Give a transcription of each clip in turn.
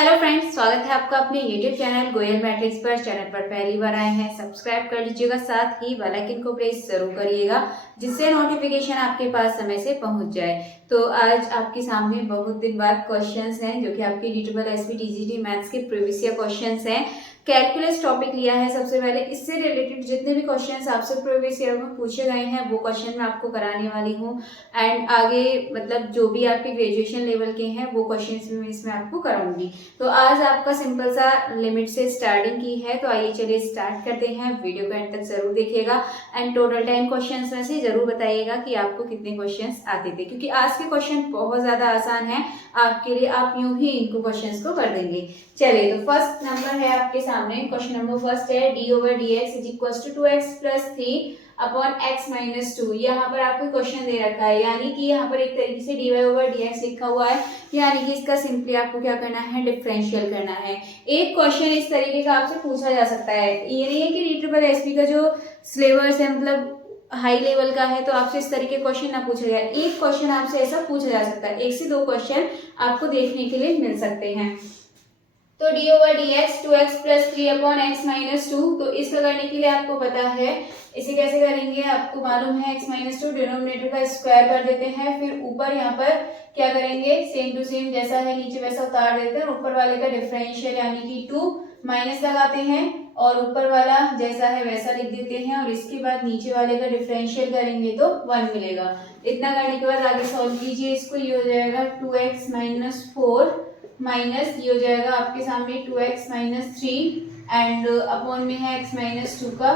Hello friends, स्वागत है आपका अपने यूट्यूब चैनल गोयल मैट्रिक्स पर। चैनल पर पहली बार आए हैं सब्सक्राइब कर लीजिएगा, साथ ही बेल आइकन को प्रेस जरूर करिएगा जिससे नोटिफिकेशन आपके पास समय से पहुंच जाए। तो आज आपके सामने बहुत दिन बाद क्वेश्चंस हैं जो कि आपके ड्यूटेबल एसपी टीजीटी मैथ्स के प्रीवियस ईयर क्वेश्चंस हैं। कैलकुलस टॉपिक लिया है सबसे पहले। इससे रिलेटेड जितने भी क्वेश्चंस आपसे प्रीवियस ईयर में पूछे गए हैं वो क्वेश्चन मैं आपको कराने वाली हूँ। एंड आगे मतलब जो भी आपके ग्रेजुएशन लेवल के हैं वो क्वेश्चंस मैं इसमें आपको कराऊंगी। तो आज आपका सिंपल सा लिमिट से स्टार्टिंग की है, तो आइए चलिए स्टार्ट करते हैं। वीडियो को एंड तक जरूर देखिएगा एंड टोटल 10 क्वेश्चंस में से जरूर बताइएगा कि आपको कितने क्वेश्चंस आते थे, क्योंकि आज के क्वेश्चन बहुत ज्यादा आसान है आपके लिए। आप यूं ही इनको क्वेश्चंस को कर देंगे। चलिए, तो फर्स्ट नंबर है आपके सामने। क्वेश्चन नंबर फर्स्ट है d/dx is equal to 2x plus 3 upon x minus 2। यहाँ पर आपको क्वेश्चन दे रखा है, यानी कि यहाँ पर एक तरीके से dy/dx लिखा हुआ है, यानी कि इसका सिंपली आपको क्या करना है, डिफरेंशियल करना है। एक क्वेश्चन इस तरीके का आपसे पूछा जा सकता है। ये नहीं है कि ड्यूटेबल एसपी का जो सिलेबस है मतलब हाई लेवल का है तो आपसे इस तरीके क्वेश्चन ना पूछा जाए। एक क्वेश्चन आपसे ऐसा पूछा जा सकता है, एक से दो क्वेश्चन आपको देखने के लिए मिल सकते हैं। तो d/dx 2x plus 3 upon x minus 2। तो इसका करने के लिए आपको पता है इसे कैसे करेंगे, आपको मालूम है x माइनस 2 डिनोमिनेटर का स्क्वायर कर देते हैं, फिर ऊपर यहाँ पर क्या करेंगे, सेम टू सेम जैसा है नीचे वैसा उतार देते हैं। ऊपर वाले का डिफरेंशियल यानी कि 2 माइनस लगाते हैं और ऊपर वाला जैसा है वैसा लिख देते हैं, और इसके बाद नीचे वाले का डिफरेंशियल करेंगे तो 1 मिलेगा। इतना करने के बाद आगे सॉल्व कीजिए इसको। ये हो जाएगा 2x माइनस 4 माइनस ये हो जाएगा आपके सामने 2x माइनस 3 एंड अपॉन में है x माइनस 2 का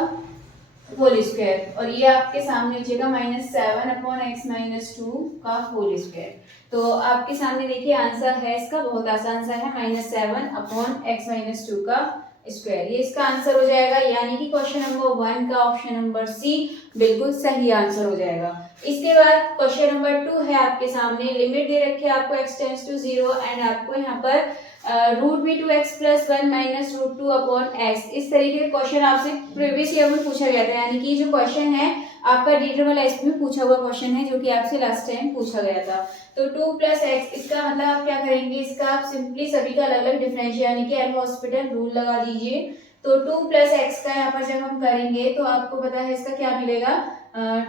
होल स्क्वायर, और ये आपके सामने बचेगा -7 अपॉन x माइनस 2 का होल स्क्वायर। तो आपके सामने देखिए आंसर है इसका, बहुत आसान सा है, -7 अपॉन x माइनस 2 का स्क्वायर। ये इसका आंसर हो जाएगा, यानी कि क्वेश्चन नंबर 1 का ऑप्शन नंबर सी बिल्कुल सही आंसर हो जाएगा। इसके बाद क्वेश्चन नंबर 2 है आपके सामने। लिमिट दे रखी है आपको x टेंड्स टू 0 एंड आपको यहाँ पर रूट में 2x plus 1 minus root 2 upon x। इस तरीके के क्वेश्चन आपसे प्रीवियस ईयर में पूछा गया था, यानी कि जो क्वेश्चन है आपका ड्यूटेबल एसपी में पूछा हुआ क्वेश्चन है जो कि आपसे लास्ट टाइम पूछा गया था। तो 2 प्लस एक्स, इसका मतलब आप क्या करेंगे, इसका आप सिंपली सभी का अलग अलग डिफरेंशियल यानी कि एल हॉस्पिटल रूल लगा दीजिए। तो 2 प्लस एक्स का यहाँ पर जब हम करेंगे तो आपको पता है इसका क्या मिलेगा,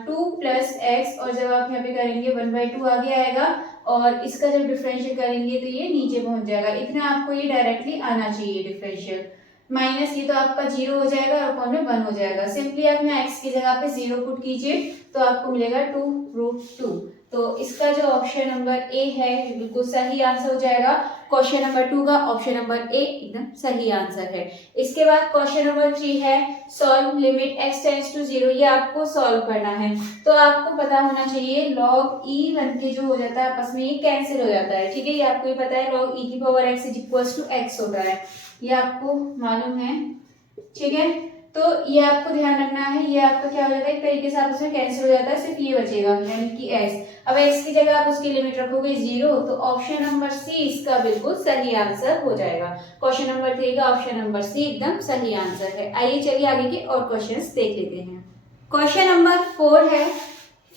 2 प्लस एक्स, और जब आप यहाँ पे करेंगे 1/2 आगे आएगा, और इसका जब डिफरेंशियल करेंगे तो ये नीचे पहुंच जाएगा। इतना आपको ये डायरेक्टली आना चाहिए डिफरेंशियल। माइनस ये तो आपका 0 हो जाएगा और अपॉन में 1 हो जाएगा। सिंपली आप यहाँ x की जगह पे 0 पुट कीजिए तो आपको मिलेगा 2√2। तो इसका जो ऑप्शन नंबर ए है बिल्कुल सही आंसर हो जाएगा। क्वेश्चन नंबर 2 का ऑप्शन नंबर ए एकदम सही आंसर है। इसके बाद क्वेश्चन नंबर 3 है, solve limit x tends to 0। ये आपको सॉल्व करना है। तो आपको पता होना चाहिए log e बन के जो हो जाता है आपस में ये कैंसिल हो जाता है, ठीक है। ये आपको ही पता है log e की power x is equal to x होता है, ये आपको मालूम है, ठीक है। तो ये आपको ध्यान रखना है, ये आपका क्या हो जाता है एक तरीके से आपस में कैंसिल हो जाता है, सिर्फ ये बचेगा यानी कि x। अब x की जगह आप उसकी लिमिट रखोगे 0, तो ऑप्शन नंबर सी इसका बिल्कुल सही आंसर हो जाएगा। क्वेश्चन नंबर 3 का ऑप्शन नंबर सी एकदम सही आंसर है। आइए चलिए आगे के और क्वेश्चंस देख लेते हैं। क्वेश्चन नंबर 4 है,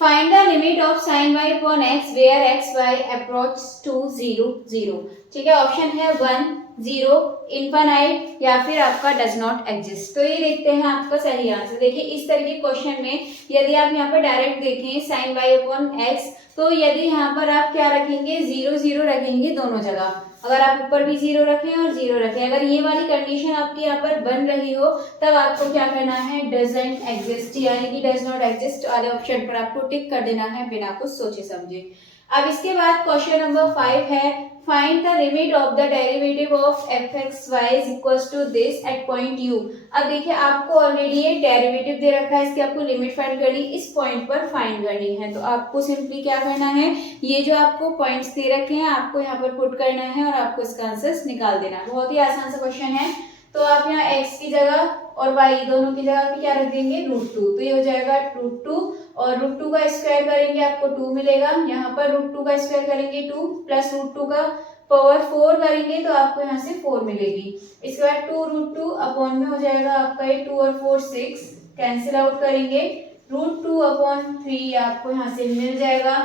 find the limit of sin y upon x where x y approach to 0 0। ठीक है, ऑप्शन है 1 0 इनफाइनाइट या फिर आपका डज नॉट एग्जिस्ट। तो ये देखते हैं आपका सही आंसर। देखिए इस तरह के क्वेश्चन में यदि आप यहाँ पर डायरेक्ट देखें sin y अपॉन x, तो यदि यहाँ पर आप क्या रखेंगे 0 0 रखेंगे दोनों जगह, अगर आप ऊपर भी 0 रखें और 0 रखें, अगर ये वाली कंडीशन आपकी यहाँ पर बन रही हो तब आपको क्या करना है, डजंट एग्जिस्ट यानी कि डज नॉट एग्जिस्ट वाले ऑप्शन पर आपको टिक कर देना है बिना कुछ सोचे समझे। अब इसके बाद क्वेश्चन नंबर 5 है, find the limit of the derivative of fxy is equal to this at point u। अब देखिए आपको ऑलरेडी ये डेरिवेटिव दे रखा है, इसकी आपको लिमिट फाइंड करनी, इस पॉइंट पर फाइंड करनी है। तो आपको सिंपली क्या करना है, ये जो आपको पॉइंट्स दे रखे हैं आपको यहाँ पर पुट करना है और आपको इसका आंसर निकाल देना है। बहुत ही आसान सा क्वेश्चन है। तो आप यहाँ x की जगह और y दोनों की जगह पे क्या रख देंगे, √2। तो ये हो जाएगा √2, और √2 का स्क्वायर करेंगे आपको 2 मिलेगा। यहाँ पर √2 का स्क्वायर करेंगे 2 प्लस √2 का पावर 4 करेंगे तो आपको यहाँ से 4 मिलेगी। इसके बाद 2√2 अपॉन में हो जाएगा आपका ये 2 और 4 6, कैंसिल आउट करेंगे, √2 अपॉन 3 आपको यहाँ से मिल जाएगा।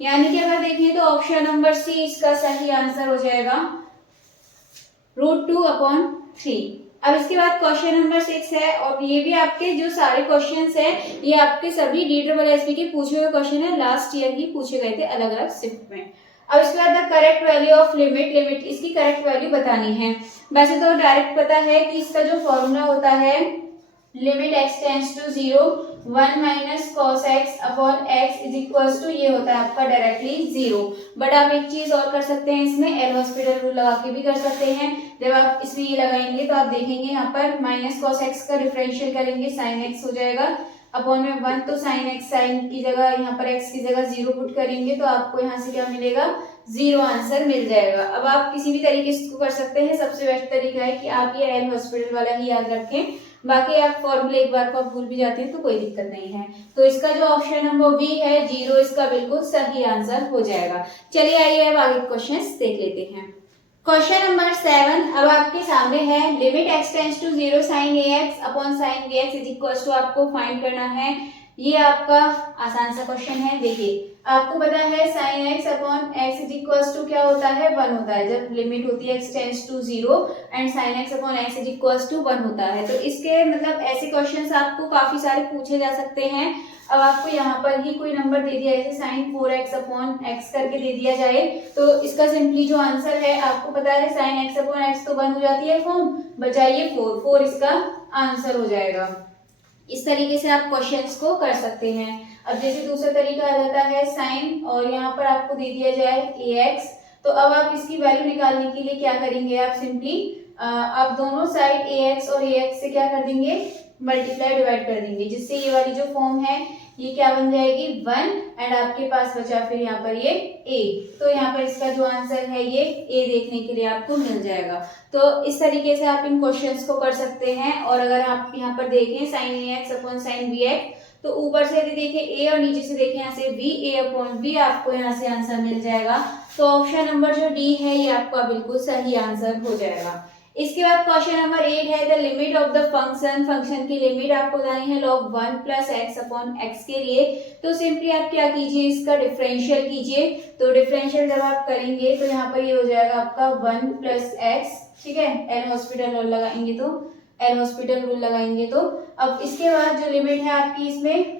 यानी कि अगर देखें तो ऑप्शन नंबर सी इसका सही आंसर हो जाएगा। √2/3। अब इसके बाद क्वेश्चन नंबर 6 है, और ये भी आपके जो सारे क्वेश्चंस हैं ये आपके सभी DSSB के पूछे हुए क्वेश्चन है, लास्ट ईयर ही पूछे गए थे अलग अलग शिफ्ट में। अब इसके बाद the correct value of limit, इसकी करेक्ट वैल्यू बतानी है। वैसे तो डायरेक्ट पता है कि इसका जो फॉर्मूला होता है limit x tends to 0 1 minus cos x/x is equals to, ये होता है आपका डायरेक्टली 0। बट आप एक चीज और कर सकते हैं, इसमें एल हॉस्पिटल रूल लगा के भी कर सकते हैं। जब आप इसमें ये लगाएंगे तो आप देखेंगे यहाँ पर माइनस cos x का डिफरेंशियल करेंगे sin x हो जाएगा अपॉन में 1, तो sin x, sin की जगह यहाँ पर x की जगह 0 पुट करेंगे तो आपको यहाँ से क्या मिलेगा, 0 आंसर मिल जाएगा। अब आप किसी भी तरीके से इसको कर सकते हैं, सबसे बेस्ट तरीका है कि आप ये एल हॉस्पिटल वाला ही याद रखें, बाकी आप फॉर्मूला एक बार को आप भूल भी जाते हैं तो कोई दिक्कत नहीं है। तो इसका जो ऑप्शन नंबर बी है 0, इसका बिल्कुल सही आंसर हो जाएगा। चलिए आइए अब आगे क्वेश्चंस देख लेते हैं। क्वेश्चन नंबर 7 अब आपके सामने है limit x tends to 0 sin ax upon sin bx is equals to, आपको फाइंड करना है। ये आपका आसान सा क्वेश्चन है। देखिए आपको पता है sin x upon x is equals to क्या होता है, 1 होता है जब लिमिट होती है x tends to 0 and sin x upon x is equals to 1 होता है। तो इसके मतलब ऐसे क्वेश्चंस आपको काफी सारे पूछे जा सकते हैं। अब आपको यहाँ पर ही कोई नंबर दे दिया जैसे sin 4x अपॉन x करके दे दिया जाए तो इसका सिंपली जो आंसर है आपको पता है sin x अपॉन x तो 1 हो जाती है फॉर्म, बचाइए 4 इसका आंसर हो जाएगा। इस तरीके से आप क्वेश्चंस को कर सकते हैं। अब जैसे दूसरा तरीका आ जाता है साइन और यहाँ पर आपको दे दिया जाए ax, तो अब आप इसकी वैल्यू निकालने के लिए क्या करेंगे, आप सिंपली आप दोनों साइड ax और ax से क्या कर देंगे, मल्टीप्लाई डिवाइड कर देंगे, जिससे ये वाली जो फॉर्म है ये क्या बन जाएगी 1 एंड आपके पास बचा फिर यहाँ पर ये a। तो यहाँ पर इसका जो आंसर है ये a देखने के लिए आपको मिल जाएगा। तो इस तरीके से आप इन क्वेश्चंस को कर सकते हैं। और अगर आप यहाँ पर देखें sin ax upon sin bx, तो ऊपर से यदि देखें a और नीचे से देखें यहाँ से v, a अपॉन v आपको यहाँ से आंसर मिल जाएगा। तो ऑप्शन नंबर जो डी है ये आपका बिल्कुल सही आंसर हो जाएगा। इसके बाद क्वेश्चन नंबर 8 है the limit of the function की लिमिट आपको बतानी है log 1 plus x upon x के लिए। तो सिंपली आप क्या कीजिए, इसका डिफरेंशियल कीजिए। तो डिफरेंशियल जब आप करेंगे तो यहाँ पर ये हो जाएगा आपका 1 प्लस एक्स, ठीक है, एल हॉस्पिटल रूल लगाएंगे तो अब इसके बाद जो लिमिट है आपकी इसमें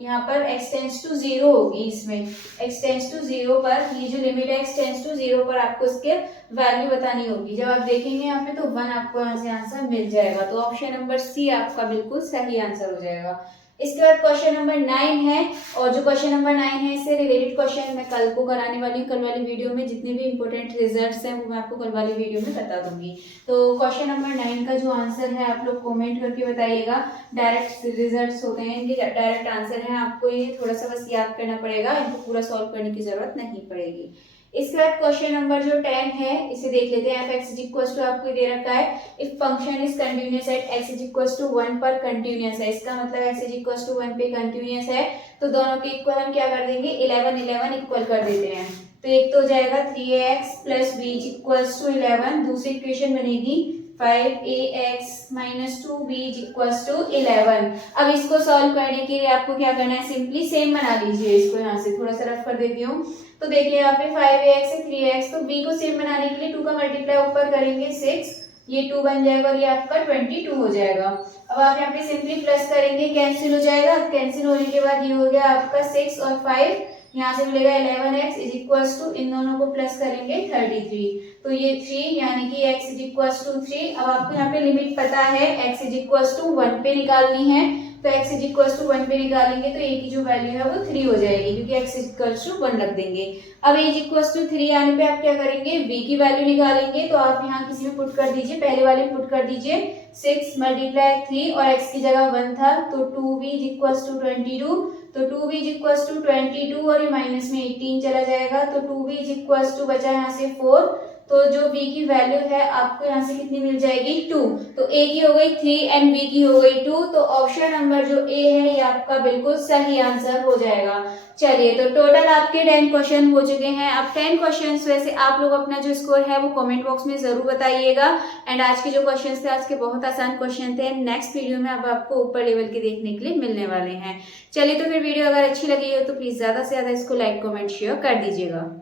यहाँ पर x टेंड्स टू 0 होगी। इसमें x टेंड्स टू 0 पर ये जो लिमिट है x टेंड्स टू 0 पर आपको इसके वैल्यू बतानी होगी। जब आप देखेंगे यहाँ पे तो 1 आपको यहाँ से आंसर मिल जाएगा। तो ऑप्शन नंबर सी आपका बिल्कुल सही आंसर हो जाएगा। इसके बाद क्वेश्चन नंबर 9 है, और जो क्वेश्चन नंबर 9 है इससे रिलेटेड क्वेश्चन मैं कल को कराने वाली हूँ। कल वाली वीडियो में जितने भी इंपॉर्टेंट रिजल्ट्स हैं वो मैं आपको कल वाली वीडियो में बता दूंगी। तो क्वेश्चन नंबर 9 का जो आंसर है आप लोग कमेंट करके बताइएगा। डायरेक्ट रिजल्ट्स होते हैं, इनके डायरेक्ट आंसर है, आपको ये थोड़ा सा बस याद करना पड़ेगा, इनको पूरा सॉल्व करने की जरूरत नहीं पड़ेगी। इसके बाद क्वेश्चन नंबर जो 10 है इसे देख लेते हैं। f(x) इक्वल्स टू आपको दे रखा है if function is continuous at x equals to 1 पर कंटिन्यूअस है। इसका मतलब x इक्वल्स टू 1 पे कंटिन्यूअस है तो दोनों के इक्वल हम क्या कर देंगे, 11 इक्वल कर देते हैं। तो एक तो हो जाएगा 3ax plus b equals to 11, दूसरी इक्वेशन बनेगी 5ax minus 2b equals to 11। अब इसको सॉल्व करने के लिए आपको क्या करना है, सिंपली सेम बना लीजिए। इसको यहाँ से थोड़ा सा रफ कर देती हूँ। तो देखिए यहाँ पे 5ax से 3x, तो b को सेम बनाने के लिए 2 का मल्टीप्लाई ऊपर करेंगे 6, ये 2 बन जाएगा और ये आपका 22 हो जाएगा। अब आप यहाँ पे सिंपली प्लस करेंगे, कैंसिल हो जाएगा। कैंसिल होने के बाद ये हो गया आपका 6 और 5, यहाँ से मिलेगा 11x इज इक्वल्स टू, इन दोनों को प्लस करेंगे 33, तो ये 3 यानी कि x इज इक्वल्स टू 3। अब आपको यहाँ पे लिमिट पता है x इज इक्वल्स टू 1 पे निकालनी है, तो x इज इक्वल्स टू 1 पे निकालेंगे तो a की जो वैल्यू है वो 3 हो जाएगी, क्योंकि x इज इक्वल्स टू 1 रख देंगे। अब a इज इक्वल्स टू 3 आने पे आप क्या करेंगे, v की वैल्यू निकालेंगे। तो आप यहाँ किसी में पुट कर दीजिए, पहले वाले में पुट कर दीजिए 6 मल्टीप्लाई 3 और x की जगह 1 था तो 2v इज इक्वल्स टू 22, तो 2v इज इक्वल्स टू 22 और ये माइनस में 18 चला जाएगा, तो 2v इज इक्वल्स टू बचा यहाँ से 4, तो जो v की वैल्यू है आपको यहाँ से कितनी मिल जाएगी 2, तो a की हो गई 3 एंड v की हो गई 2, तो ऑप्शन नंबर जो a है ये आपका बिल्कुल सही आंसर हो जाएगा। चलिए तो टोटल आपके 10 क्वेश्चन हो चुके हैं। अब 10 क्वेश्चन वैसे आप लोग अपना जो स्कोर है वो कमेंट बॉक्स में जरूर बताइएगा। एंड आज के जो क्वेश्चन थे, आज के बहुत आसान क्वेश्चन थे, नेक्स्ट वीडियो में अब आपको ऊपर लेवल के देखने के लिए मिलने वाले हैं। चलिए तो फिर वीडियो अगर अच्छी लगी हो तो प्लीज ज्यादा से ज्यादा इसको लाइक कमेंट शेयर कर दीजिएगा।